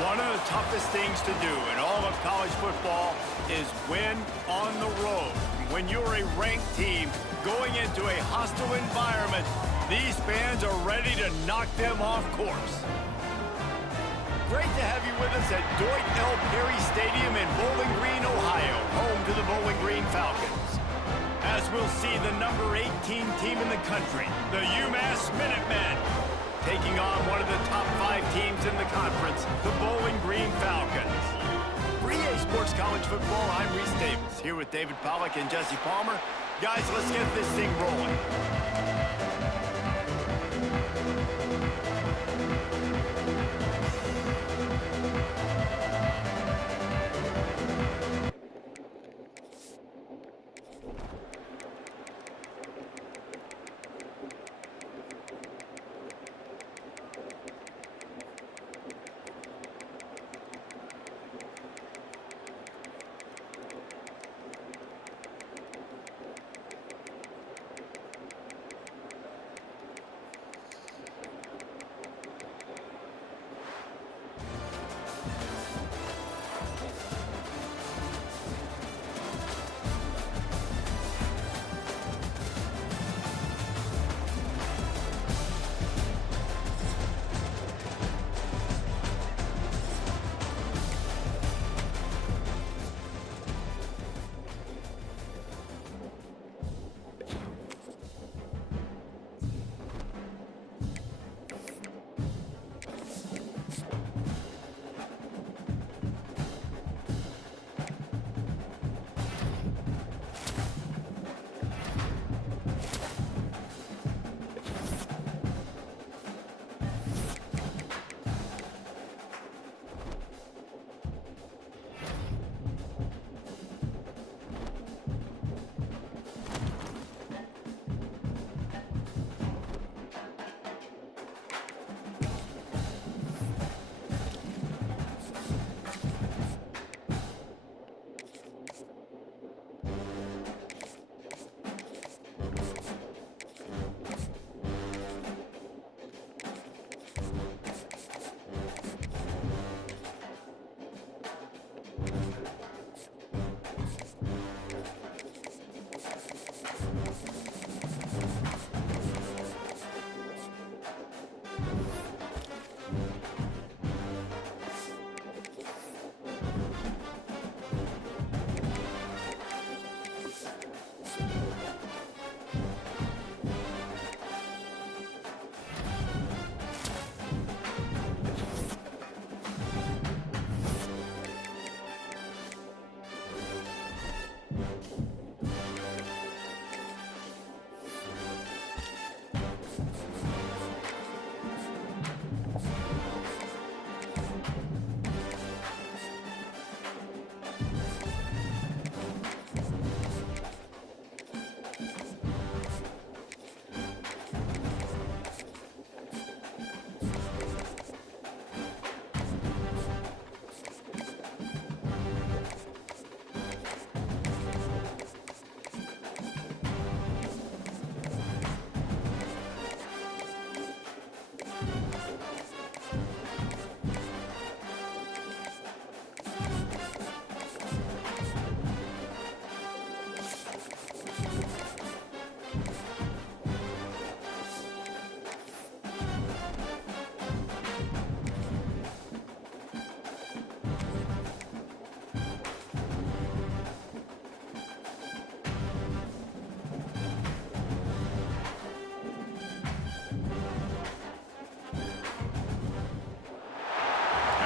One of the toughest things to do in all of college football is win on the road. When you're a ranked team going into a hostile environment, these fans are ready to knock them off course. Great to have you with us at Dwight L. Perry Stadium in Bowling Green, Ohio, home to the Bowling Green Falcons. As we'll see the number 18 team in the country, the UMass Minutemen, taking on one of the top 5 teams in the conference, the Bowling Green Falcons. For EA Sports College Football, I'm Reese Davis, here with David Pollack and Jesse Palmer. Guys, let's get this thing rolling.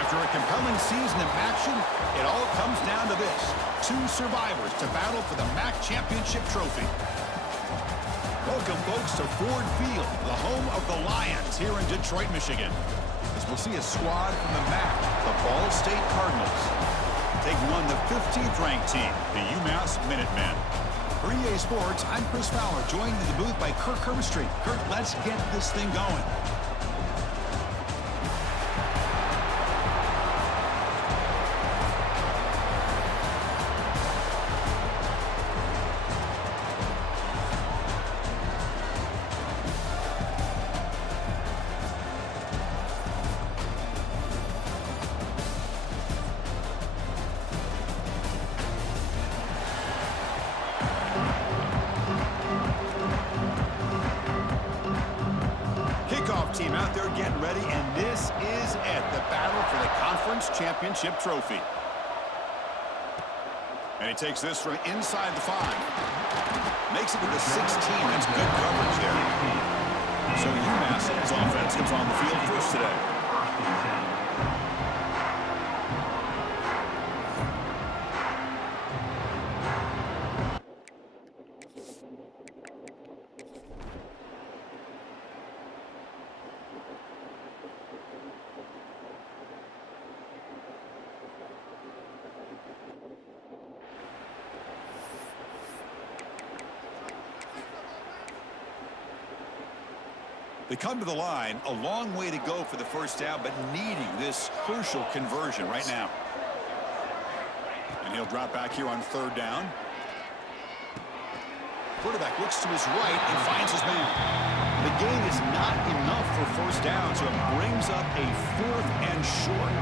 After a compelling season of action, it all comes down to this. 2 survivors to battle for the MAC Championship Trophy. Welcome, folks, to Ford Field, the home of the Lions here in Detroit, Michigan. As we'll see a squad from the MAC, the Ball State Cardinals, taking on the 15th-ranked team, the UMass Minutemen. For EA Sports, I'm Chris Fowler, joined in the booth by Kirk Herbstreit. Kirk, let's get this thing going. team out there getting ready, and this is it, the battle for the conference championship trophy. And he takes this from inside the 5. Makes it to the 16. That's good coverage there. So UMass's offense comes on the field first today. They come to the line, a long way to go for the first down, but needing this crucial conversion right now. And he'll drop back here on 3rd down. Quarterback looks to his right and finds his man. The gain is not enough for first down, so it brings up a 4th and short.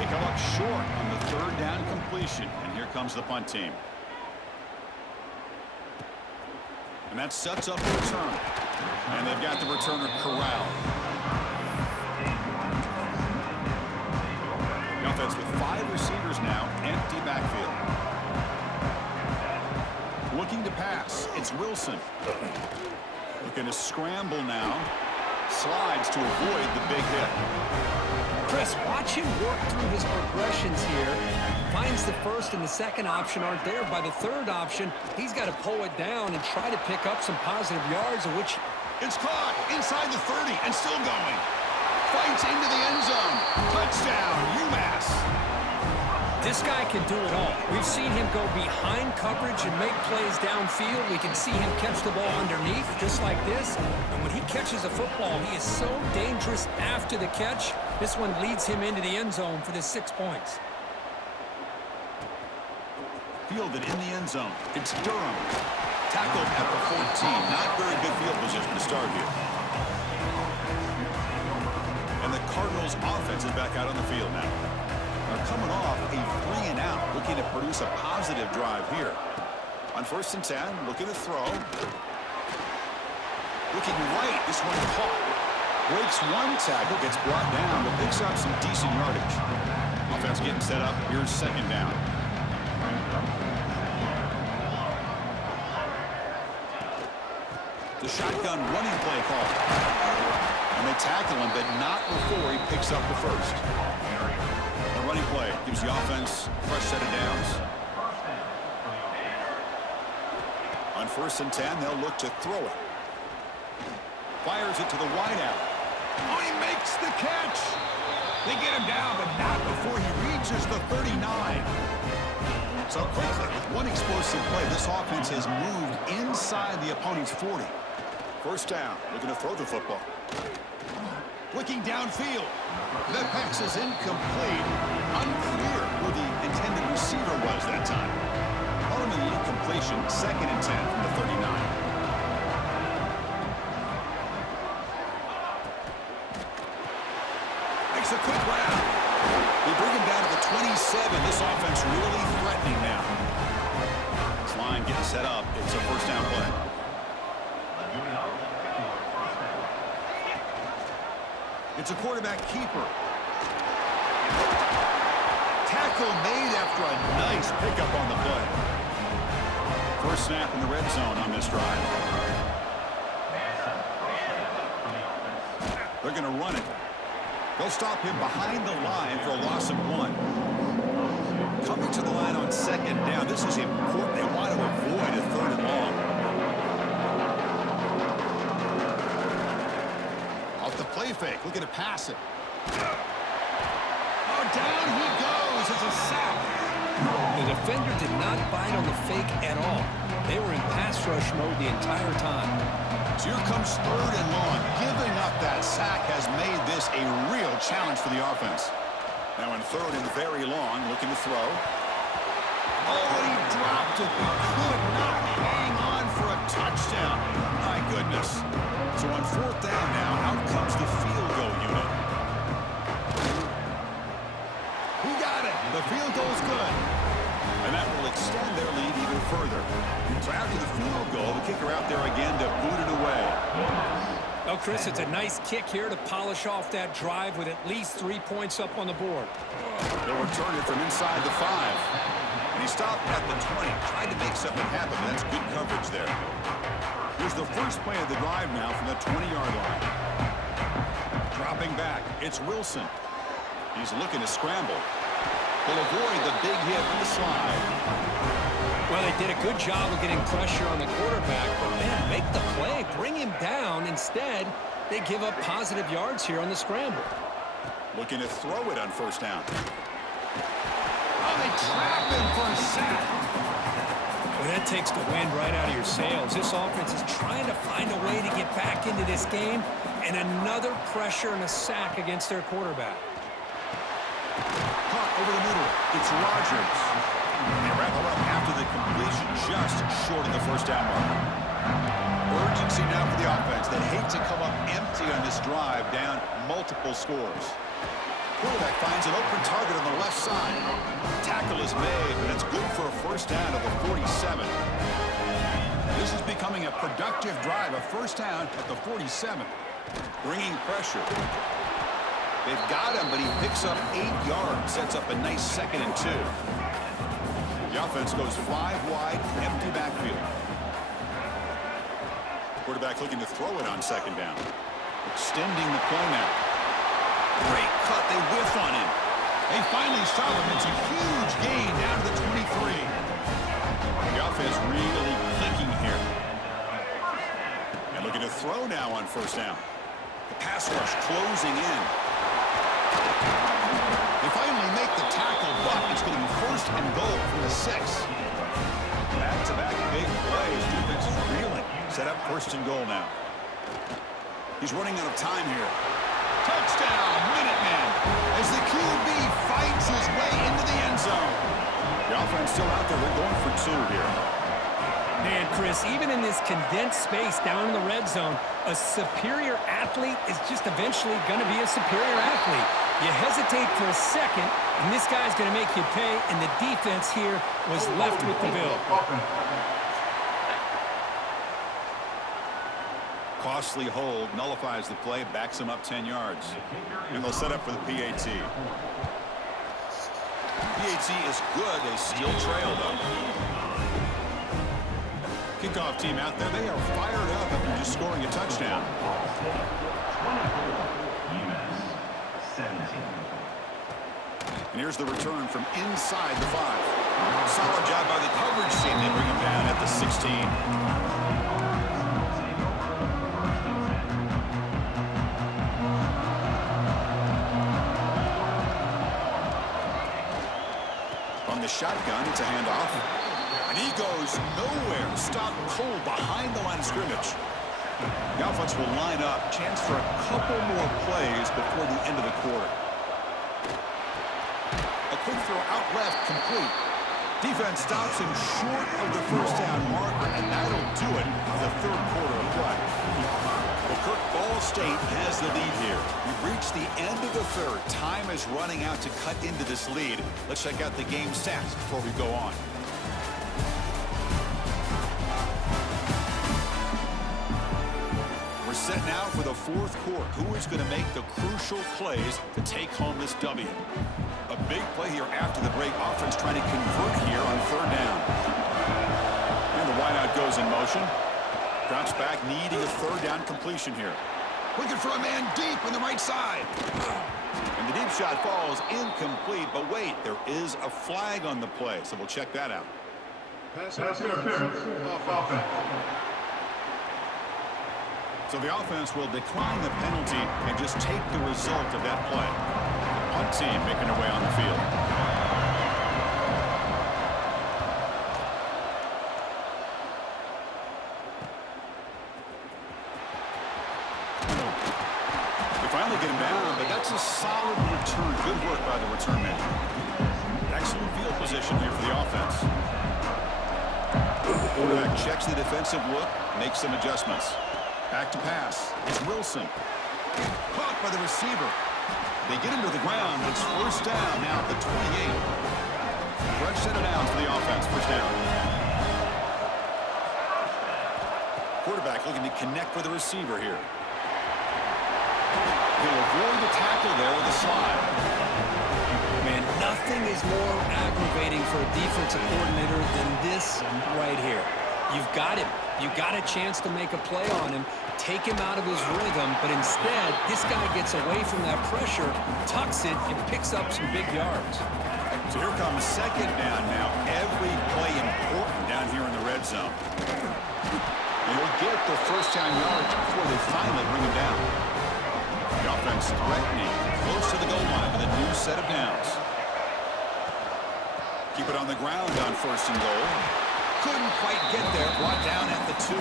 They come up short on the 3rd down completion, and here comes the punt team. And that sets up the return. And they've got the returner corralled. The offense with 5 receivers now, empty backfield. Looking to pass, it's Wilson. Looking to scramble now. Slides to avoid the big hit. Chris, watch him work through his progressions here. Finds the 1st and the 2nd option aren't there. By the 3rd option, he's got to pull it down and try to pick up some positive yards, of which... It's caught inside the 30 and still going. Fights into the end zone. Touchdown, UMass. This guy can do it all. We've seen him go behind coverage and make plays downfield. We can see him catch the ball underneath, just like this. And when he catches a football, he is so dangerous after the catch. This one leads him into the end zone for the 6 points. Fielded in the end zone. It's Durham. Tackled at the 14. Not very good field position to start here. And the Cardinals offense is back out on the field now. They're coming off a 3 and out, looking to produce a positive drive here. On 1st and 10, looking to throw. Looking right, this one caught. Breaks one tackle, gets brought down, but picks up some decent yardage. Offense getting set up. Here's 2nd down. The shotgun running play call. And they tackle him, but not before he picks up the 1st. The running play gives the offense a fresh set of downs. On 1st and 10, they'll look to throw it. Fires it to the wideout. Oh, he makes the catch. They get him down, but not before he reaches the 39. So quickly, with one explosive play, this offense has moved inside the opponent's 40. 1st down, looking to throw the football. Looking downfield. The pass is incomplete. Unclear who the intended receiver was that time. Ultimately, incompletion, 2nd and 10 from the 39. Makes a quick round. They bring him down to the 27. This offense really threatening now. This line getting set up. It's a 1st down play. It's a quarterback keeper. Tackle made after a nice pickup on the play. 1st snap in the red zone on this drive. They're going to run it. They'll stop him behind the line for a loss of 1. Coming to the line on 2nd down. This is important. They want to avoid a 3rd and long. Off the play fake. Looking to pass it. Oh, down he goes. It's a sack. The defender did not bite on the fake at all. They were in pass rush mode the entire time. So here comes 3rd and long. Giving up that sack has made this a real challenge for the offense. Now in 3rd and very long, looking to throw. Oh, he dropped it. He could not hang on for a touchdown. My goodness. So on 4th down now, out comes the field goal unit. He got it. The field goal's good. And that will extend their lead even further. So after the field goal, the kicker out there again to boot it away. Well, Chris, it's a nice kick here to polish off that drive with at least 3 points up on the board. They'll return it from inside the 5. And he stopped at the 20. Tried to make something happen, but that's good coverage there. Here's the first play of the drive now from the 20-yard line. Dropping back, it's Wilson. He's looking to scramble. He'll avoid the big hit with the slide. Well, they did a good job of getting pressure on the quarterback, but man, make the play, bring him down. Instead, they give up positive yards here on the scramble. Looking to throw it on first down. Oh, they trap him for a sack. Well, that takes the wind right out of your sails. This offense is trying to find a way to get back into this game, and another pressure and a sack against their quarterback. Caught over the middle. It's Rodgers. They wrap him up after the completion, just short of the first down mark. Urgency now for the offense. They hate to come up empty on this drive, down multiple scores. Quarterback finds an open target on the left side. Tackle is made, but it's good for a first down at the 47. This is becoming a productive drive, a first down at the 47. Bringing pressure. They've got him, but he picks up 8 yards, sets up a nice 2nd and 2. The offense goes 5 wide, empty backfield. Quarterback looking to throw it on second down. Extending the play now. Great cut, they whiff on him. They finally stop him. It's a huge gain down to the 23. The offense really clicking here. And looking to throw now on first down. The pass rush closing in. They finally make the tackle, but it's going to be 1st and goal from the 6. Back-to-back big plays. Defense is reeling. Set up 1st and goal now. He's running out of time here. Touchdown, Minutemen, as the QB fights his way into the end zone. The offense still out there. They're going for 2 here. Man, Chris, even in this condensed space down in the red zone, a superior athlete is just eventually going to be a superior athlete. You hesitate for a second, and this guy's going to make you pay, and the defense here was left with the bill. Costly hold, nullifies the play, backs him up 10 yards. And they'll set up for the PAT. PAT is good. They still trail, though. Kickoff team out there. They are fired up after just scoring a touchdown. And here's the return from inside the 5. Solid job by the coverage team. They bring him down at the 16. The shotgun, it's a handoff, and he goes nowhere. Stop cold behind the line of scrimmage. The offense will line up, chance for a couple more plays before the end of the quarter. A quick throw out left, complete. Defense stops him short of the first down marker, and that'll do it for the 3rd quarter of play. Well, Kirk, Ball State has the lead here. We've reached the end of the 3rd. Time is running out to cut into this lead. Let's check out the game stats before we go on. We're set now for the 4th quarter. Who is going to make the crucial plays to take home this W? A big play here after the break. Offense trying to convert here on 3rd down. And the wideout goes in motion. Drops back, needing a 3rd down completion here. Looking for a man deep on the right side. And the deep shot falls incomplete, but wait, there is a flag on the play, so we'll check that out. Pass interference, offense. So the offense will decline the penalty and just take the result of that play. The punt team making their way on the field. Finally get him down, but that's a solid return. Good work by the return man. Excellent field position here for the offense. Quarterback checks the defensive look, makes some adjustments. Back to pass. It's Wilson. Caught by the receiver. They get him to the ground. It's 1st down now at the 28. Fresh set of downs for the offense. 1st down. Quarterback looking to connect with the receiver here. he'll avoid the tackle there with a slide. Man, nothing is more aggravating for a defensive coordinator than this right here. You've got him. You got a chance to make a play on him, take him out of his rhythm, but instead, this guy gets away from that pressure, tucks it, and picks up some big yards. So here comes second down now. Every play important down here in the red zone. And he'll get the first down yards before they finally bring him down. The offense threatening, close to the goal line with a new set of downs. Keep it on the ground on first and goal. Couldn't quite get there. Brought down at the 2.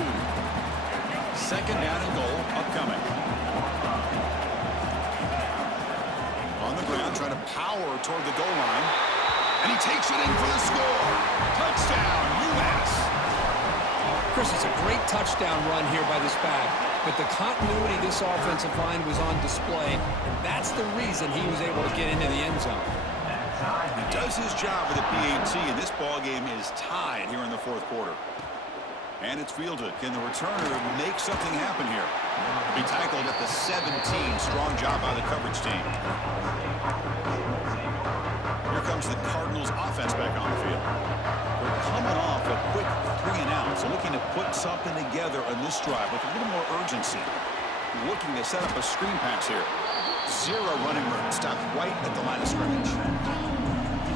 Second down and goal upcoming. On the ground, trying to power toward the goal line. And he takes it in for the score. Touchdown, UMass. Chris, it's a great touchdown run here by this back, but the continuity this offensive line was on display, and that's the reason he was able to get into the end zone. He does his job with a PAT, and this ball game is tied here in the fourth quarter. And it's fielded. Can the returner make something happen here? He tackled at the 17. Strong job by the coverage team. Here comes the Cardinals offense back on the field. They're coming off a quick 3 and out, so looking to put something together on this drive with a little more urgency. Looking to set up a screen pass here. 0 running room. Stopped right at the line of scrimmage.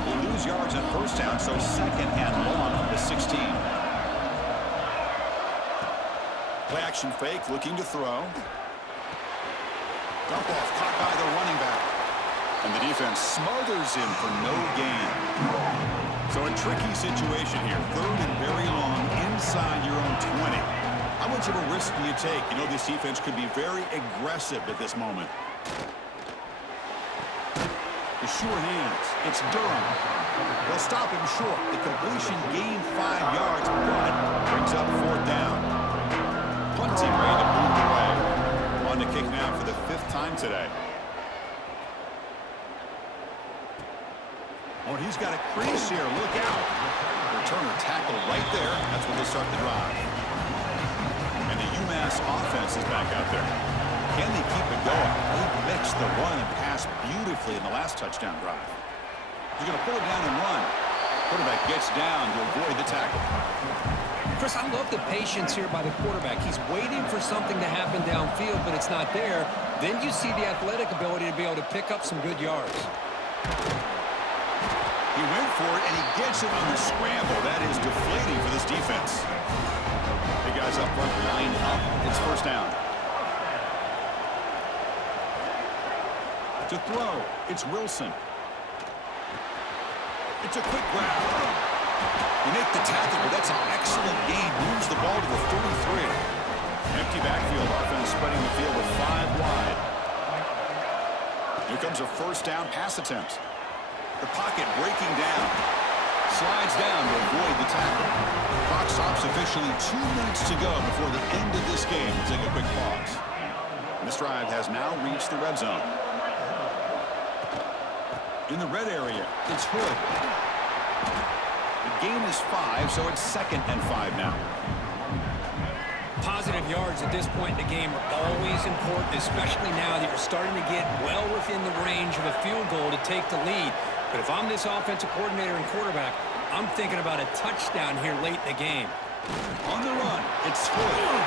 They lose yards on first down, so second and long from the 16. Play action fake, looking to throw. Dump off, caught by the running back. And the defense smothers him for no gain. So a tricky situation here. Third and very long inside your own 20. How much of a risk do you take? You know this defense could be very aggressive at this moment. The sure hands. It's Durham. They'll stop him short. The completion gained 5 yards, but brings up fourth down. Punting ready to move away. On the kick now for the 5th time today. Oh, he's got a crease here. Look out. Returner tackle right there. That's where they start the drive. And the UMass offense is back out there. Can they keep it going? They mixed the run and pass beautifully in the last touchdown drive. He's going to pull it down and run. Quarterback gets down to avoid the tackle. Chris, I love the patience here by the quarterback. He's waiting for something to happen downfield, but it's not there. Then you see the athletic ability to be able to pick up some good yards. He went for it, and he gets it on the scramble. That is deflating for this defense. The guys up front line up. It's first down. To throw, it's Wilson. It's a quick grab. You make the tackle, but that's an excellent gain. Moves the ball to the 33. Empty backfield. Offense spreading the field with 5 wide. Here comes a first down pass attempt. The pocket breaking down. Slides down to avoid the tackle. Clock stops officially 2 minutes to go before the end of this game. We'll take a quick pause. This drive has now reached the red zone. In the red area, it's Hood. The gain is 5, so it's 2nd and 5 now. Positive yards at this point in the game are always important, especially now that you're starting to get well within the range of a field goal to take the lead. But if I'm this offensive coordinator and quarterback, I'm thinking about a touchdown here late in the game. On the run, it's Hood.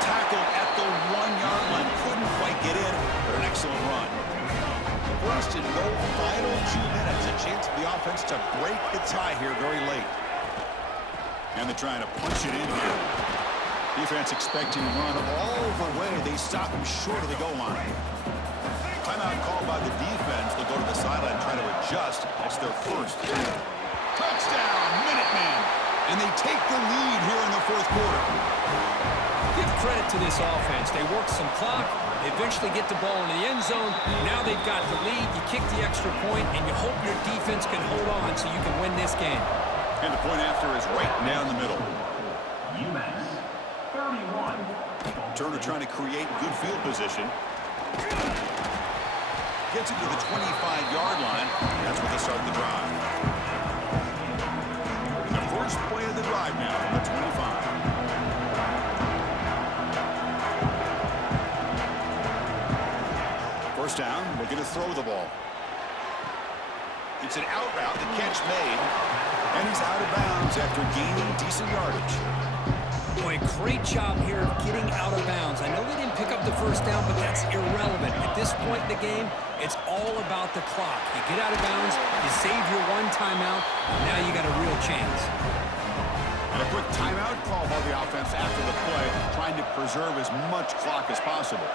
Tackled at the 1-yard line. Couldn't quite get in, but an excellent run. First and goal, final 2 minutes. A chance for the offense to break the tie here very late. And they're trying to punch it in here. Defense expecting to run all the way. They stop him short of the goal line. Timeout called by the defense. They'll go to the sideline and try to adjust. That's their first. Touchdown, Minutemen. And they take the lead here in the fourth quarter. Give credit to this offense. They work some clock. They eventually get the ball in the end zone. Now they've got the lead. You kick the extra point, and you hope your defense can hold on so you can win this game. And the point after is right down the middle. UMass 31. Turner trying to create good field position. Gets it to the 25-yard line. That's where they start the drive. And the first play of the drive now from the 25. first down. Looking to throw the ball. It's an out route. The catch made. And he's out of bounds after gaining decent yardage. Boy, great job here of getting out of bounds. I know they didn't pick up the first down, but that's irrelevant. At this point in the game, it's all about the clock. You get out of bounds, you save your one timeout, and now you got a real chance. And a quick timeout call by the offense after the play, trying to preserve as much clock as possible.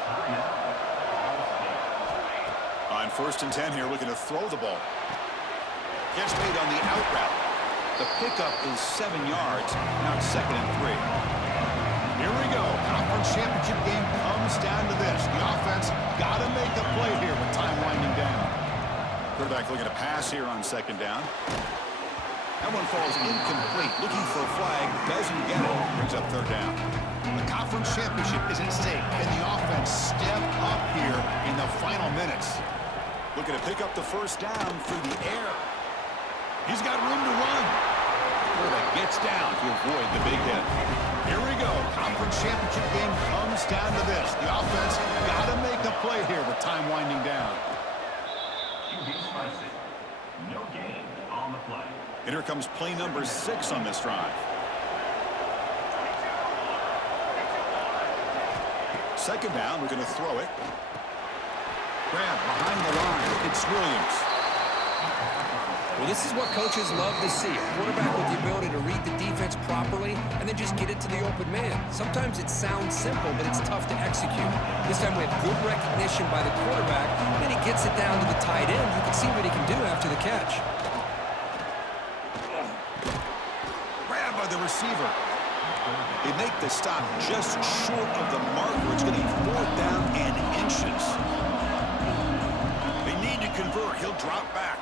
On 1st and 10 here, looking to throw the ball. Catch made on the out route. The pickup is 7 yards. Now it's 2nd and 3. Here we go. Conference championship game comes down to this. The offense got to make a play here with time winding down. Quarterback looking to pass here on 2nd down. That one falls incomplete. Looking for a flag. Doesn't get it. Brings up 3rd down. The conference championship is at stake. Can the offense step up here in the final minutes? Looking to pick up the 1st down through the air. He's got room to run. Quarterback gets down to avoid the big hit. Here we go. Conference championship game comes down to this. The offense got to make a play here with time winding down. QB spicy. No gain on the play. And here comes play number 6 on this drive. 2nd down. We're going to throw it. Grab behind the line. It's Williams. Well, this is what coaches love to see. A quarterback with the ability to read the defense properly and then just get it to the open man. Sometimes it sounds simple, but it's tough to execute. This time we have good recognition by the quarterback, and he gets it down to the tight end. You can see what he can do after the catch. Grab by the receiver. They make the stop just short of the marker. It's going to be 4th down and inches. They need to convert. He'll drop back.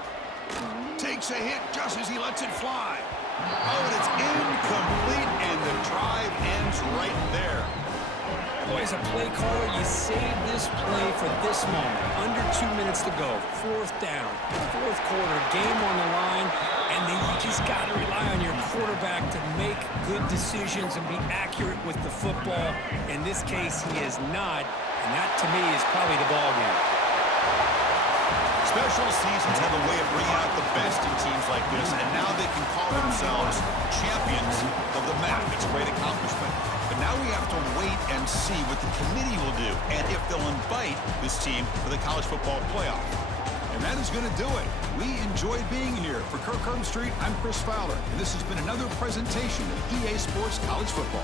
Takes a hit just as he lets it fly. Oh, and it's incomplete, and the drive ends right there. Boy, as a play caller, you save this play for this moment. Under 2 minutes to go. 4th down. 4th quarter. Game on the line. And then you just got to rely on your quarterback to make good decisions and be accurate with the football. In this case, he is not. And that, to me, is probably the ball game. Special seasons have a way of bringing out the best in teams like this, and now they can call themselves champions of the MAC. It's a great accomplishment. But now we have to wait and see what the committee will do and if they'll invite this team to the college football playoff. And that is going to do it. We enjoyed being here. For Kirk Herbstreit, I'm Chris Fowler, and this has been another presentation of EA Sports College Football.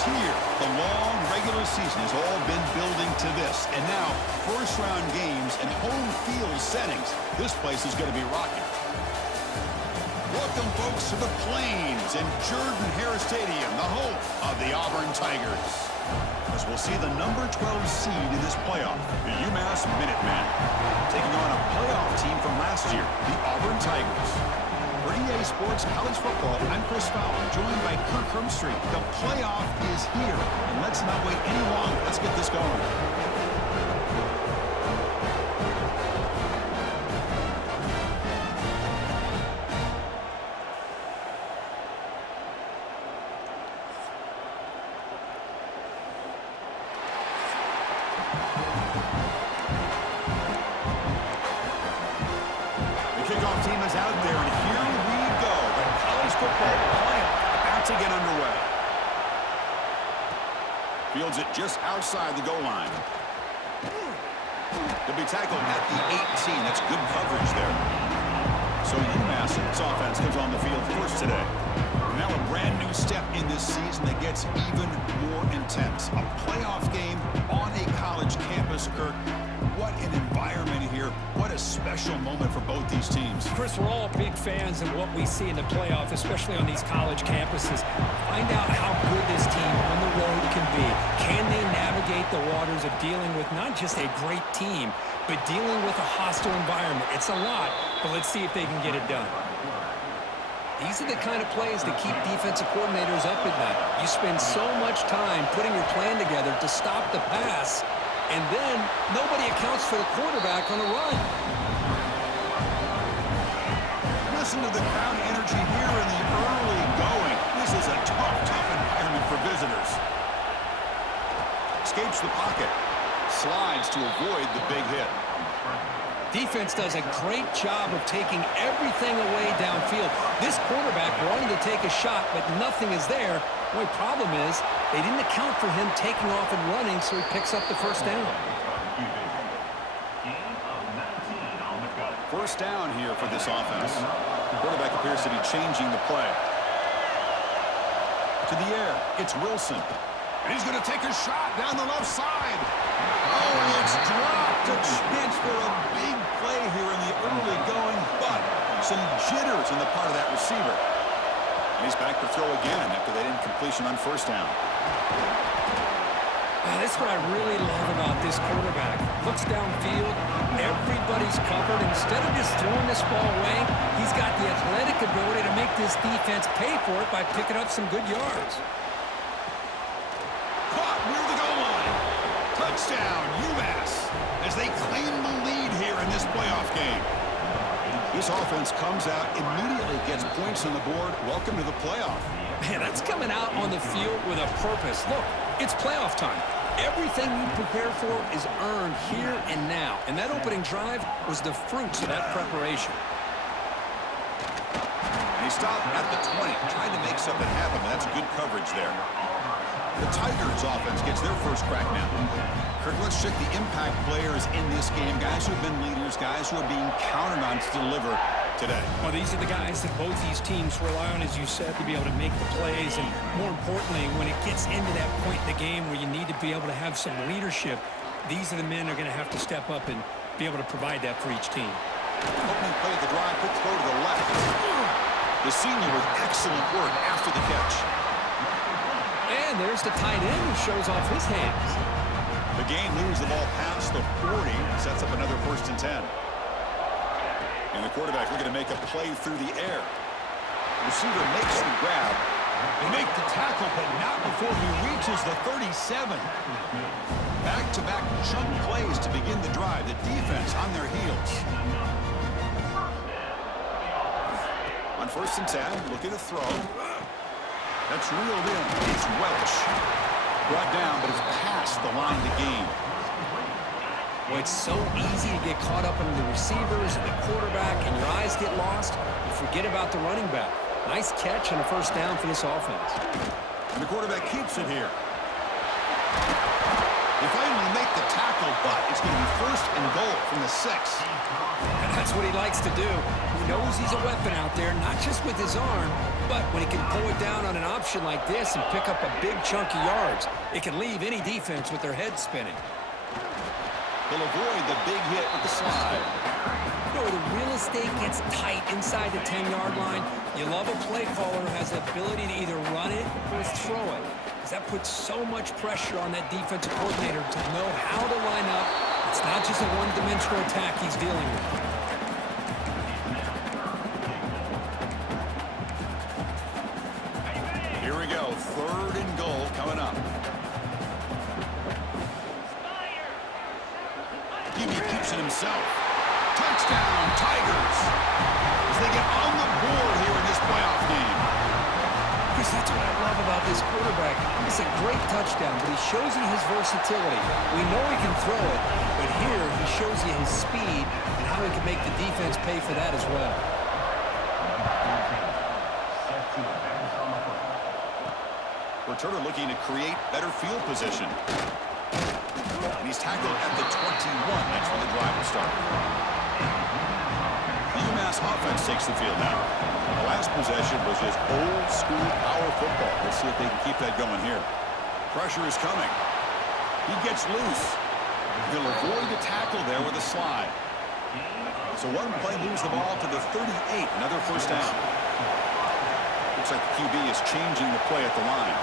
It's here. The long regular season has all been building to this. And now, first-round games and home field settings. This place is going to be rocking. Welcome, folks, to the Plains and Jordan-Hare Stadium, the home of the Auburn Tigers. As we'll see the number 12 seed in this playoff, the UMass Minutemen, taking on a playoff team from last year, the Auburn Tigers. For EA Sports College Football, I'm Chris Fowler, joined by Kirk Herbstreit. The playoff is here, and let's not wait any longer. Let's get this going. Kickoff team is out there, and here we go. The college football playoff about to get underway. Fields it just outside the goal line. He'll be tackled at the 18. That's good coverage there. So UMass's offense comes on the field first today. Now a brand new step in this season that gets even more intense. A playoff game on a college campus, Kirk. What an environment here. What a special moment for both these teams. Chris, we're all big fans of what we see in the playoff, especially on these college campuses. Find out how good this team on the road can be. Can they navigate the waters of dealing with not just a great team, but dealing with a hostile environment? It's a lot, but let's see if they can get it done. These are the kind of plays that keep defensive coordinators up at night. You spend so much time putting your plan together to stop the pass, and then nobody accounts for the quarterback on a run. Listen to the crowd energy here in the early going. This is a tough environment for visitors. Escapes the pocket. Slides to avoid the big hit. Defense does a great job of taking everything away downfield. This quarterback wanted to take a shot, but nothing is there. The only problem is they didn't account for him taking off and running, so he picks up the first down. First down here for this offense. The quarterback appears to be changing the play. To the air, it's Wilson. And he's going to take a shot down the left side. Oh, and it's dropped. A chance for a big play here in the early going, but some jitters on the part of that receiver. And he's back to throw again after that incompletion on first down. That's what I really love about this quarterback. Looks downfield, everybody's covered. Instead of just throwing this ball away, he's got the athletic ability to make this defense pay for it by picking up some good yards. Caught near the goal line. Touchdown, UMass, as they claim the lead here in this playoff game. This offense comes out, immediately gets points on the board. Welcome to the playoff. Man, that's coming out on the field with a purpose. Look, it's playoff time. Everything you prepare for is earned here and now. And that opening drive was the fruits of that preparation. And he stopped at the 20, trying to make something happen. That's good coverage there. The Tigers offense gets their first crack now. Kirk, let's check the impact players in this game. Guys who have been leaders, guys who are being counted on to deliver today. Well, these are the guys that both these teams rely on, as you said, to be able to make the plays. And more importantly, when it gets into that point in the game where you need to be able to have some leadership, these are the men who are going to have to step up and be able to provide that for each team. Opening play of the drive, quick throw to the left. The senior with excellent work after the catch. And there's the tight end who shows off his hands. The game moves the ball past the 40, sets up another 1st and 10. And the quarterback looking to make a play through the air. Receiver makes the grab. They make the tackle, but not before he reaches the 37. Back-to-back chunk plays to begin the drive. The defense on their heels. On 1st and 10, looking to throw. That's reeled in. It's Welch. Brought down, but it's past the line to gain. Well, it's so easy to get caught up in the receivers and the quarterback, and your eyes get lost. You forget about the running back. Nice catch and a first down for this offense. And the quarterback keeps it here. They finally make the tackle, but it's going to be first and goal from the 6. And that's what he likes to do. He knows he's a weapon out there, not just with his arm, but when he can pull it down on an option like this and pick up a big chunk of yards, it can leave any defense with their head spinning. He'll avoid the big hit with the slide. You know, the real estate gets tight inside the 10-yard line. You love a play caller who has the ability to either run it or throw it, because that puts so much pressure on that defensive coordinator to know how to line up. It's not just a one-dimensional attack he's dealing with. Here we go, 3rd and goal coming up. He keeps it himself. Touchdown, Tigers! As they get on the board here in this playoff game. Chris, that's what I love about this quarterback. It's a great touchdown, but he shows you his versatility. We know he can throw it, but here he shows you his speed and how he can make the defense pay for that as well. Returner looking to create better field position. And he's tackled at the 21. That's where the drive will start. The UMass offense takes the field now. The last possession was just old-school power football. Let's see if they can keep that going here. Pressure is coming. He gets loose. He'll avoid the tackle there with a slide. So one play moves the ball to the 38. Another first down. Looks like the QB is changing the play at the line.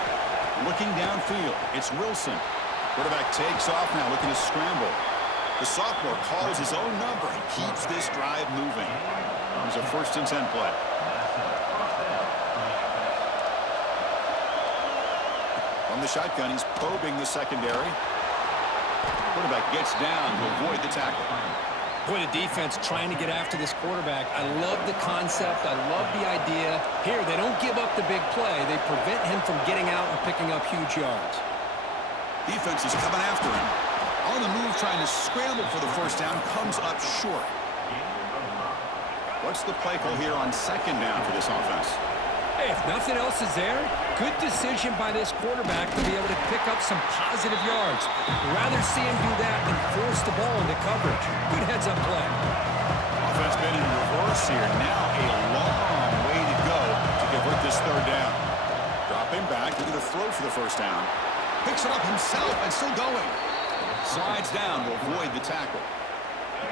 Looking downfield, it's Wilson. Quarterback takes off now, looking to scramble. The sophomore calls his own number and keeps this drive moving. There's a 1st and 10 play. From the shotgun, he's probing the secondary. Quarterback gets down to avoid the tackle. Boy, the defense trying to get after this quarterback. I love the concept. I love the idea. Here, they don't give up the big play. They prevent him from getting out and picking up huge yards. Defense is coming after him. On the move, trying to scramble for the first down, comes up short. What's the play call here on 2nd down for this offense? Hey, if nothing else is there, good decision by this quarterback to be able to pick up some positive yards. Rather see him do that than force the ball into coverage. Good heads-up play. Offense been in reverse here. Now a long way to go to convert this 3rd down. Dropping back, looking to throw for the first down. Picks it up himself and still going. Slides down to avoid the tackle.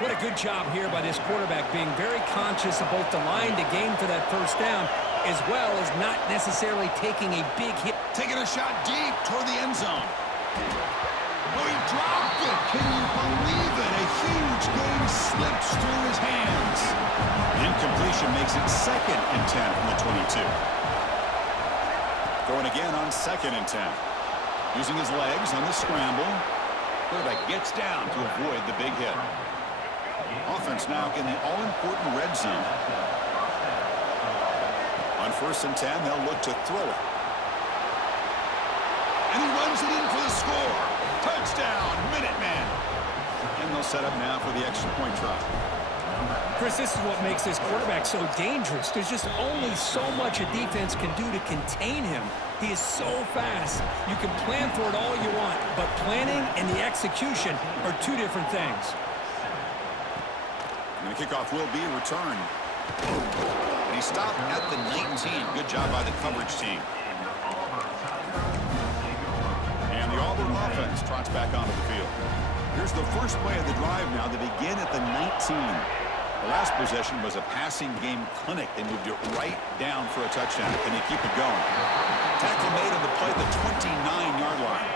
What a good job here by this quarterback, being very conscious of both the line to gain for that first down, as well as not necessarily taking a big hit. Taking a shot deep toward the end zone. Oh, he dropped it. Can you believe it? A huge gain slips through his hands. The incompletion makes it 2nd and 10 from the 22. Going again on 2nd and 10. Using his legs on the scramble. Quarterback gets down to avoid the big hit. Offense now in the all-important red zone. On 1st and 10, they'll look to throw it. And he runs it in for the score. Touchdown, Minutemen. And they'll set up now for the extra point try. Chris, this is what makes this quarterback so dangerous. There's just only so much a defense can do to contain him. He is so fast. You can plan for it all you want, but planning and the execution are 2 different things. And the kickoff will be returned. And he stopped at the 19. Good job by the coverage team. And the Auburn offense trots back onto the field. Here's the first play of the drive now. They begin at the 19. The last possession was a passing game clinic. They moved it right down for a touchdown. Can they keep it going? Tackle made on the play at the 29-yard line.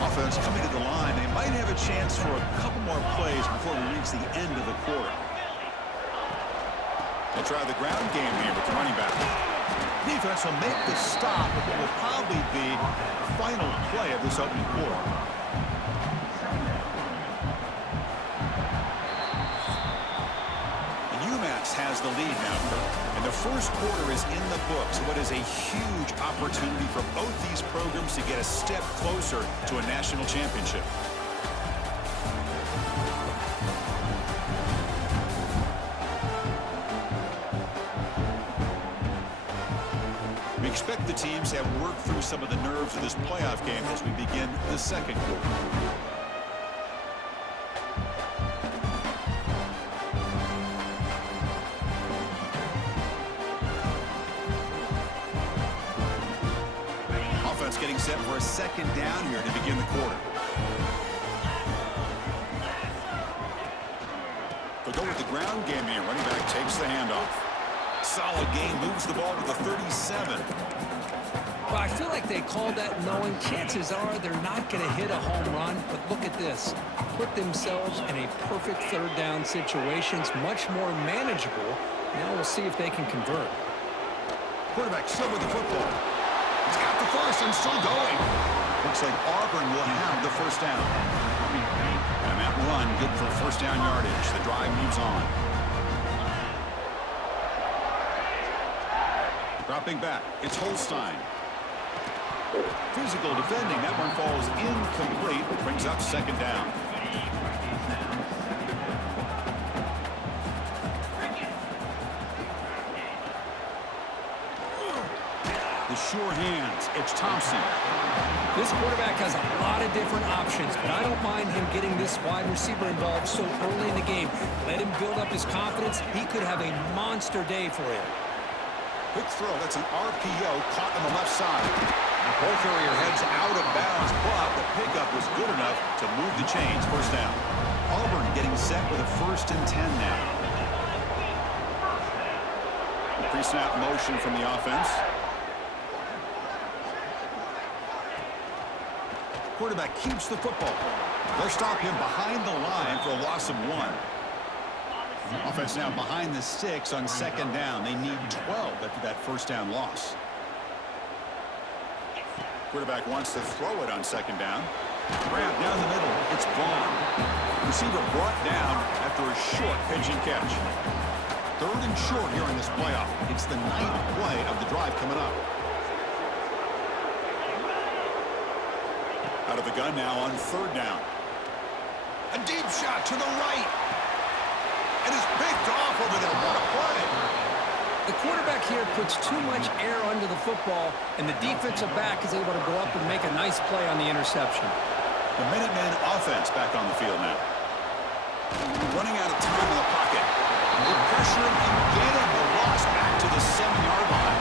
Offense coming to the line. They might have a chance for a couple more plays before we reach the end of the quarter. They'll try the ground game here with the running back. Defense will make the stop, but it will probably be the final play of this opening quarter. And UMass has the lead now, and the first quarter is in the books. What is a huge opportunity for both these programs to get a step closer to a national championship. We expect the teams have worked through some of the nerves of this playoff game as we begin the second quarter. Offense getting set for a second down here to begin the quarter. They'll go with the ground game here. Running back takes the handoff. Solid gain, moves the ball to the 37. Well, I feel like they called that knowing chances are they're not going to hit a home run. But look at this. Put themselves in a perfect third down situation. It's much more manageable. Now we'll see if they can convert. Quarterback still with the football. He's got the first and still going. Looks like Auburn will have the first down. And that run good for first down yardage. The drive moves on. Dropping back, it's Holstein. Physical defending. That one falls incomplete. Brings up second down. The sure hands. It's Thompson. This quarterback has a lot of different options, but I don't mind him getting this wide receiver involved so early in the game. Let him build up his confidence. He could have a monster day for him. Quick throw. That's an RPO caught on the left side. Ball carrier heads out of bounds, but the pickup was good enough to move the chains. First down. Auburn getting set with a 1st and 10 now. Pre-snap motion from the offense. Quarterback keeps the football. They'll stop him behind the line for a loss of 1. Offense now behind the sticks on second down. They need 12 after that first down loss. Quarterback wants to throw it on second down. Grab down the middle. It's Vaughn. Receiver brought down after a short pitch and catch. 3rd and short here in this playoff. It's the 9th play of the drive coming up. Out of the gun now on 3rd down. A deep shot to the right. And it's picked off over there. What a play. The quarterback here puts too much air under the football, and the defensive back is able to go up and make a nice play on the interception. The Minutemen offense back on the field now. Running out of time in the pocket. They're pressuring and getting the loss back to the 7-yard line.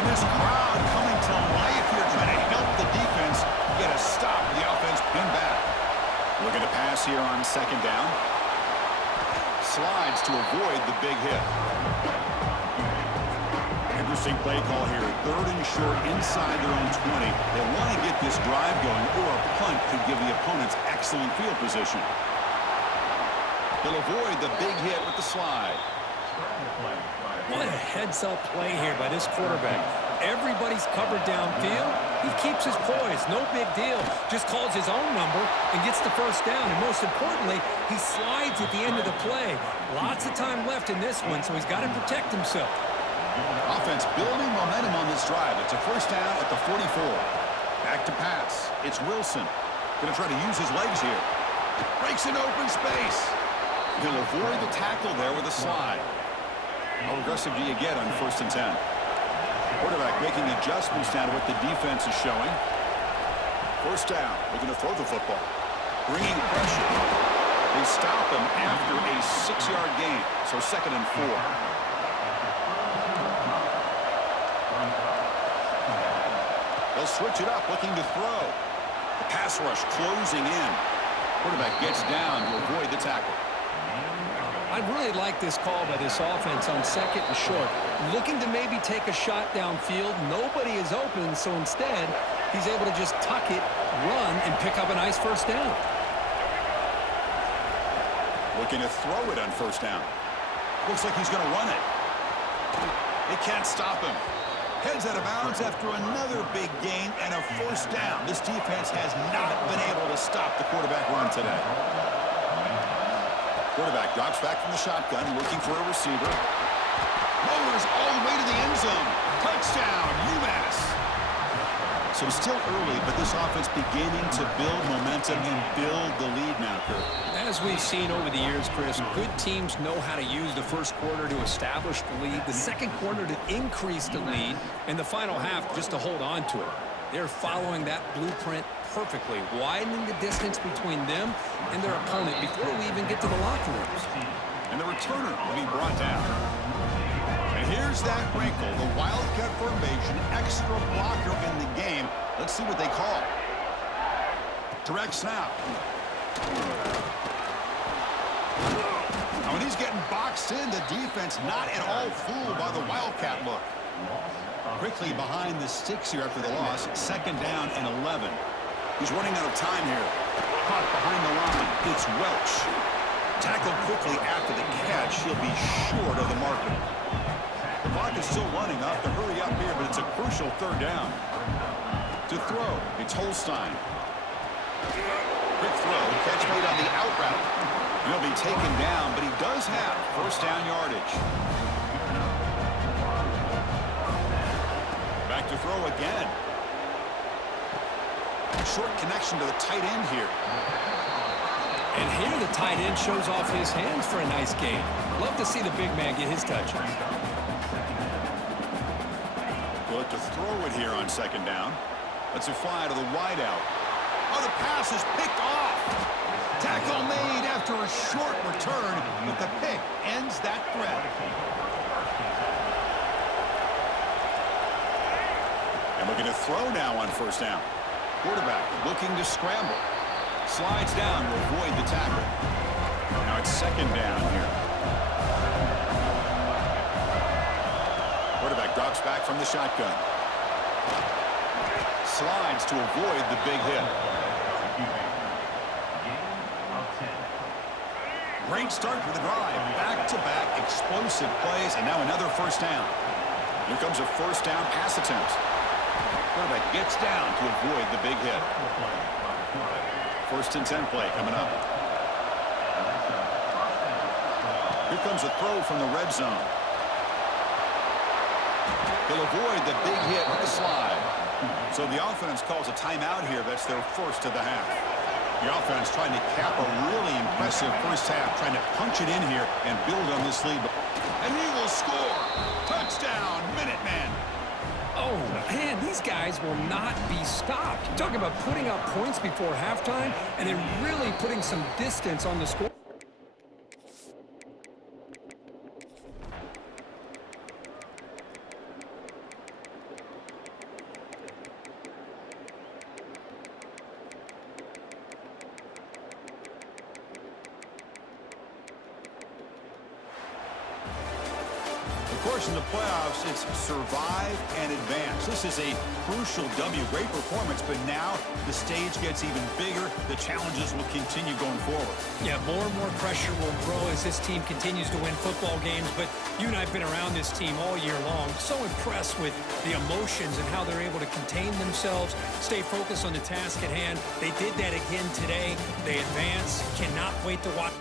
And this crowd coming to life here trying to help the defense get a stop. The offense pinned back. Looking to pass here on second down. Slides to avoid the big hit. Interesting play call here. 3rd and short inside their own 20. They want to get this drive going, or a punt could give the opponents excellent field position. They'll avoid the big hit with the slide. What a heads-up play here by this quarterback. Everybody's covered downfield. He keeps his poise. No big deal. Just calls his own number and gets the first down. And most importantly, he slides at the end of the play. Lots of time left in this one, so he's got to protect himself. Offense building momentum on this drive. It's a first down at the 44. Back to pass. It's Wilson. Going to try to use his legs here. Breaks an open space. He'll avoid the tackle there with a slide. How aggressive do you get on 1st and 10? Quarterback making adjustments down to what the defense is showing. First down. Looking to throw the football. Bringing pressure. They stop him after a 6-yard gain. So 2nd and 4. They'll switch it up, looking to throw. The pass rush closing in. Quarterback gets down to avoid the tackle. I really like this call by this offense on 2nd and short. Looking to maybe take a shot downfield. Nobody is open, so instead, he's able to just tuck it, run, and pick up a nice first down. Looking to throw it on 1st down. Looks like he's going to run it. They can't stop him. Heads out of bounds after another big gain and a 1st down. This defense has not been able to stop the quarterback run today. Quarterback drops back from the shotgun, looking for a receiver. Motors all the way to the end zone. Touchdown, UMass. So still early, but this offense beginning to build momentum and build the lead now, Kurt. As we've seen over the years, Chris, good teams know how to use the first quarter to establish the lead, the second quarter to increase the lead, and the final half just to hold on to it. They're following that blueprint perfectly, widening the distance between them and their opponent before we even get to the locker rooms. And the returner will be brought down. And here's that wrinkle, the Wildcat formation, extra blocker in the game. Let's see what they call. Direct snap. Now, when he's getting boxed in, the defense not at all fooled by the Wildcat look. Quickly behind the sticks here after the loss. 2nd down and 11. He's running out of time here. Caught behind the line. It's Welch. Tackled quickly after the catch. He'll be short of the marker. The clock is still running. I'll have to hurry up here, but it's a crucial 3rd down. To throw, it's Holstein. Quick throw. Catch made on the out route. He'll be taken down, but he does have 1st down yardage. Back to throw again. Short connection to the tight end here. And here the tight end shows off his hands for a nice game. Love to see the big man get his touches. We'll have to throw it here on 2nd down. Let's fly to the wideout. Oh, the pass is picked off. Tackle made after a short return, but the pick ends that threat. And looking to throw now on 1st down. Quarterback looking to scramble. Slides down to avoid the tackle. Now it's 2nd down here. Quarterback drops back from the shotgun. Slides to avoid the big hit. Great start for the drive. Back-to-back explosive plays, and now another 1st down. Here comes a 1st down pass attempt. Quarterback gets down to avoid the big hit. 1st and 10 play coming up. Here comes a throw from the red zone. He'll avoid the big hit with the slide. So the offense calls a timeout here. That's their 1st of the half. The offense trying to cap a really impressive 1st half, trying to punch it in here and build on this lead. And he will score. Touchdown, Minutemen. Oh, man, these guys will not be stopped. Talk about putting up points before halftime and then really putting some distance on the score. Of course, in the playoffs, it's survive and advance. This is a crucial W. Great performance, but now the stage gets even bigger. The challenges will continue going forward. Yeah, more and more pressure will grow as this team continues to win football games, but you and I have been around this team all year long. So impressed with the emotions and how they're able to contain themselves, stay focused on the task at hand. They did that again today. They advance. Cannot wait to watch.